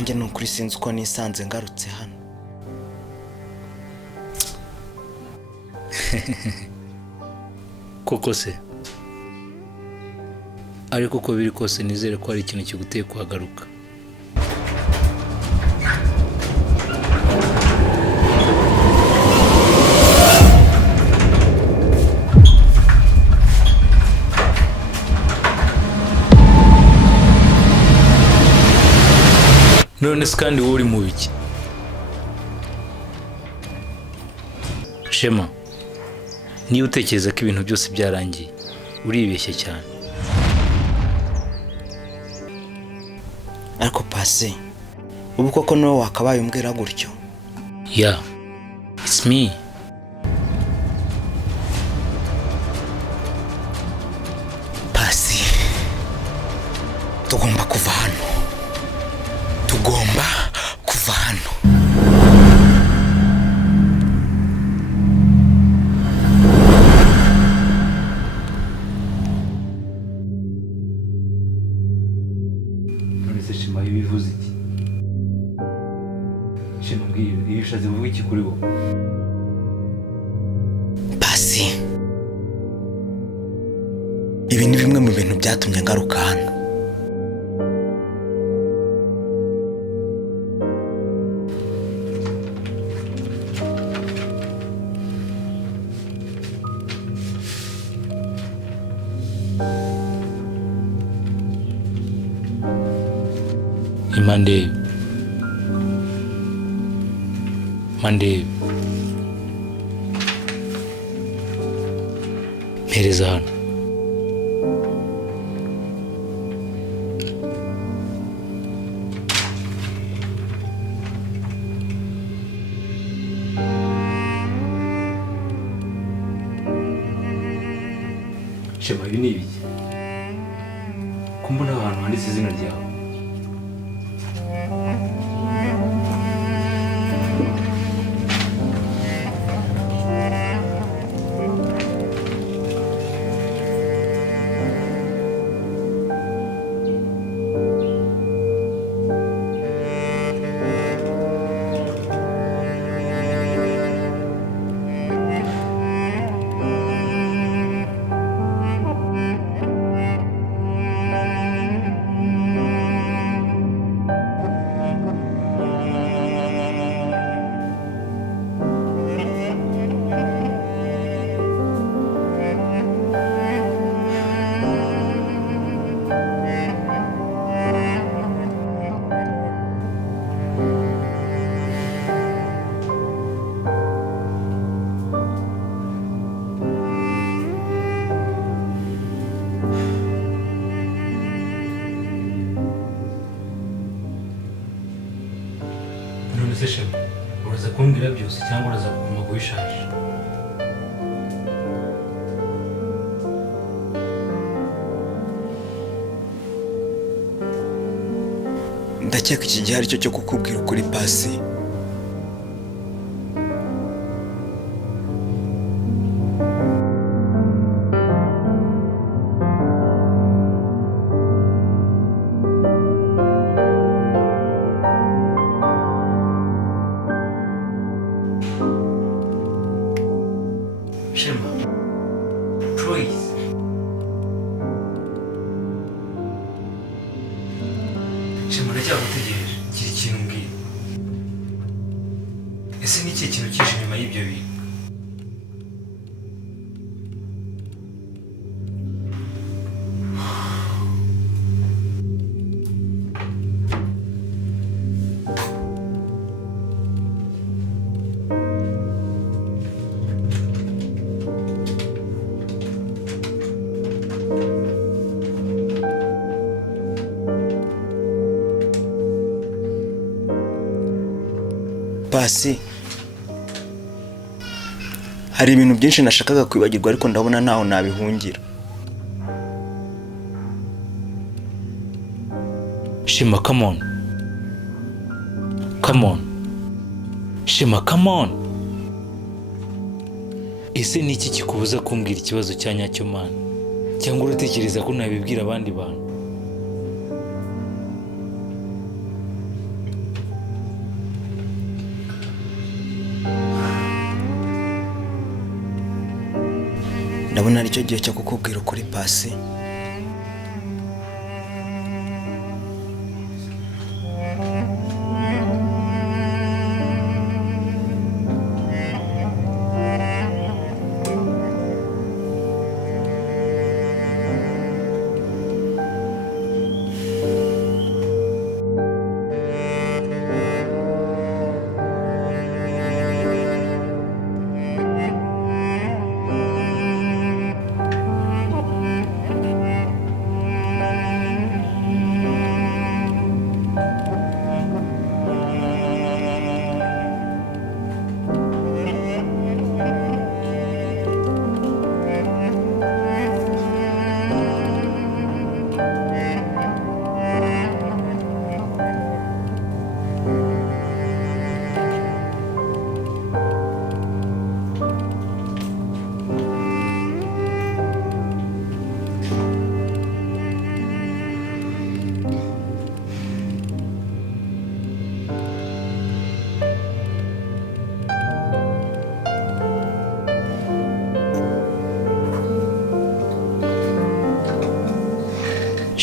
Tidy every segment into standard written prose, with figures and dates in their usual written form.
nanjye nukuri sinzi uko nisanze ngarutse hano. Koko se ariko uko biri kose nizere ko hari ikintu kiguteye kuhagaruka. None se kandi wowe uri mu biki? Shema, niba utekereza ko ibintu byose byarangiye uribeshye cyane. Ariko Paccy, ubu koko niwe wakabaye umbwira gutyo? Yeah, it's me. Paccy, tugomba kuva hano. Tugomba kuva hano. Shema, ibi bivuze iki? Shema, mbwira, ibi bishatse kuvuga iki kuri bo? Paccy, ibi ni bimwe mu bintu byatumye ngaruka hano. Mande mpereza hano. Shema, ibi ni ibiki? Ko mbona ahantu handitse izina ryawe. None se Shema, uraza kumbwira byose cyangwa uraza kuguma guhishaje? Ndakeka iki gihe aricyo cyo kukubwira ukuri Paccy. Shema, please. Shema, ndacyagutegereje. Gira ikintu mbwira. Ese ni ikihe kintu kije inyuma y'ibyo bintu? Paccy, hari ibintu byinshi nashakaga kwibagirwa ariko ndabona ntaho nabihungira. Shema, come on. Come on. Shema, come on. Ese ni iki kikubuza kumbwira ikibazo cya nyacyo mana? Cyangwa uratekereza ko nabibwira abandi bantu? ndabona aricyo gihe cyo kukubwira ukuri Paccy.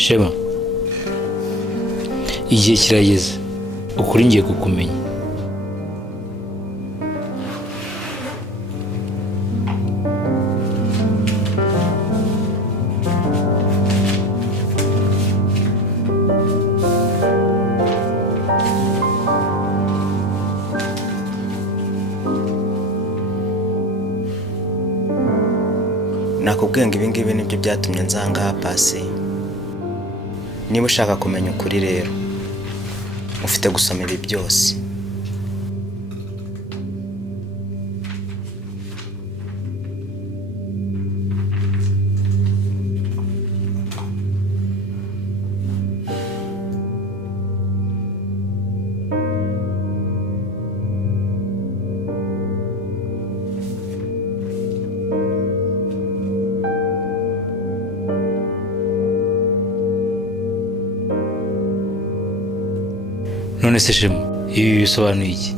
Shema, igihe kirageze ukuri ngiye kukumenya. Nakubwiye ngo ibi ngibi nibyo byatumye nzanga Paccy. Niba ushaka kumenya ukuri rero ufite gusoma ibi byose. None se Shema, ibi bisobanuye iki?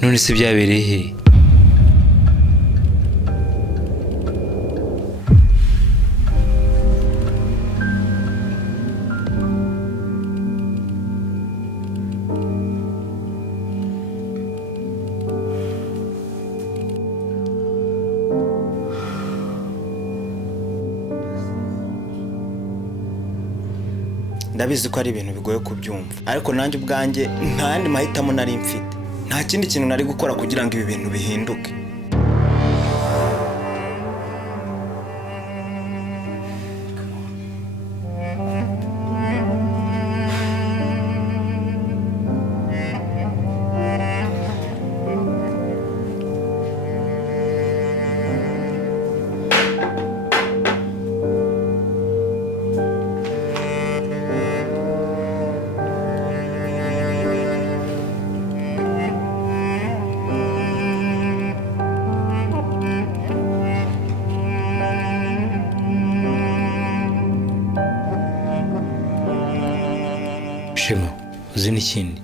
None se byabereye he? Ndabizi ko ari ibintu bigoye kubyumva, ariko nanjye ubwanjye nta yandi mahitamo nari mfite. Nta kindi kintu nari gukora kugira ngo ibi bintu bihinduke. Shema, uzi n'ikindi?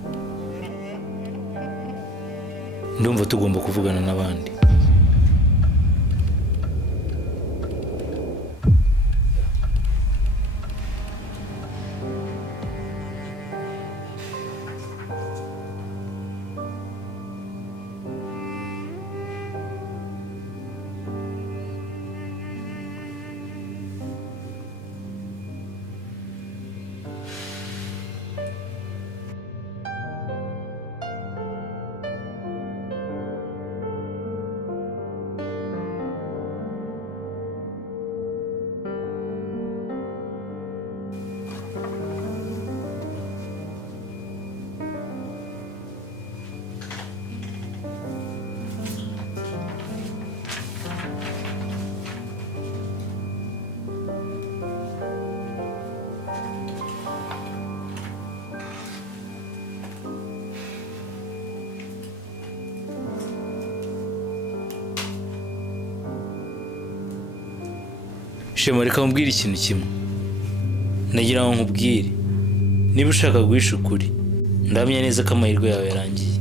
Ndumva tugomba kuvugana n'abandi. Shema, reka nkubwire ikintu kimwe. Nagira ngo nkubwire, niba ushaka guhisha ukuri, ndamenya neza ko amahirwe yawe yarangiye.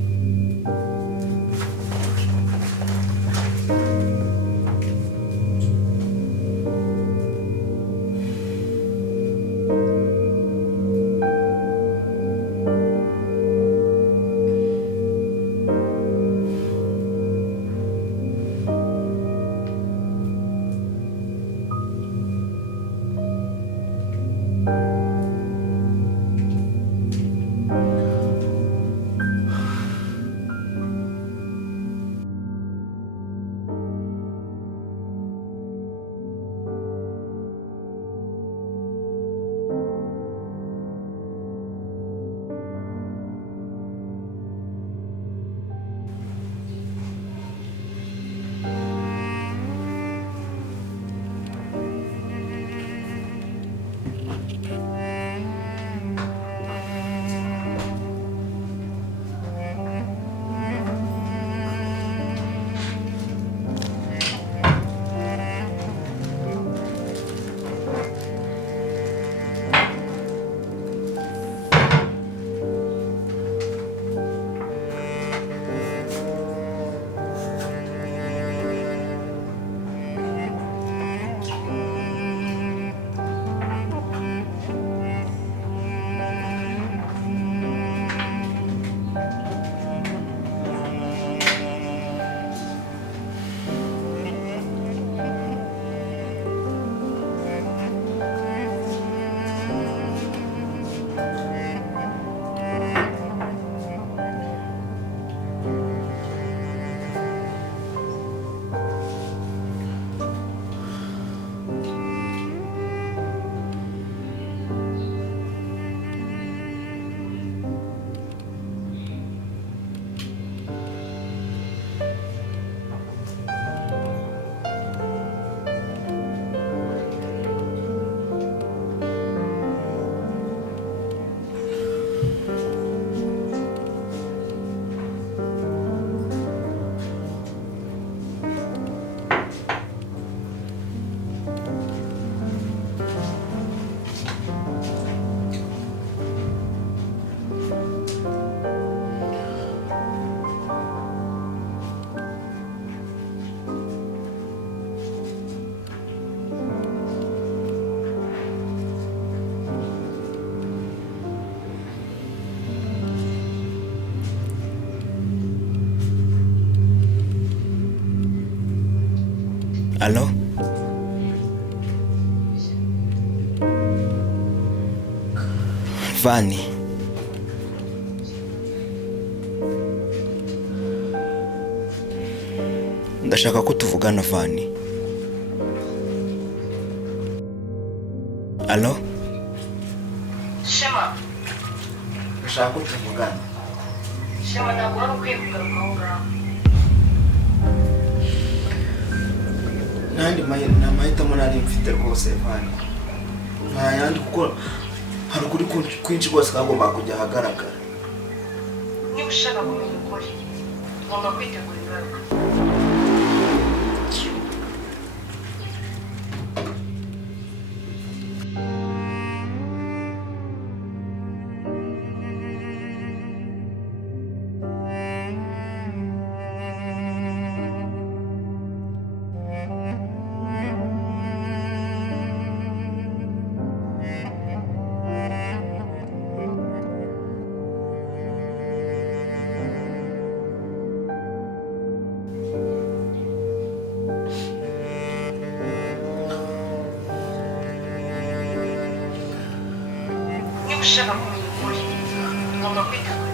Alo? Vani? Ndashaka ko tuvugana Vani. Alo? Shema. Ndashaka ko tuvugana. Shema ntabwo wari ukwiye kugaruka aho ngaho. Nta mahitamo nari mfite rwose Vani. Nta yandi kuko hari ukuri kwinshi rwose kagomba kujya ahagaragara. Niba ushaka kumenya ukuri, ugomba kwitegura ingaruka. Niba ushaka kumenya ukuri, ugomba kwitegura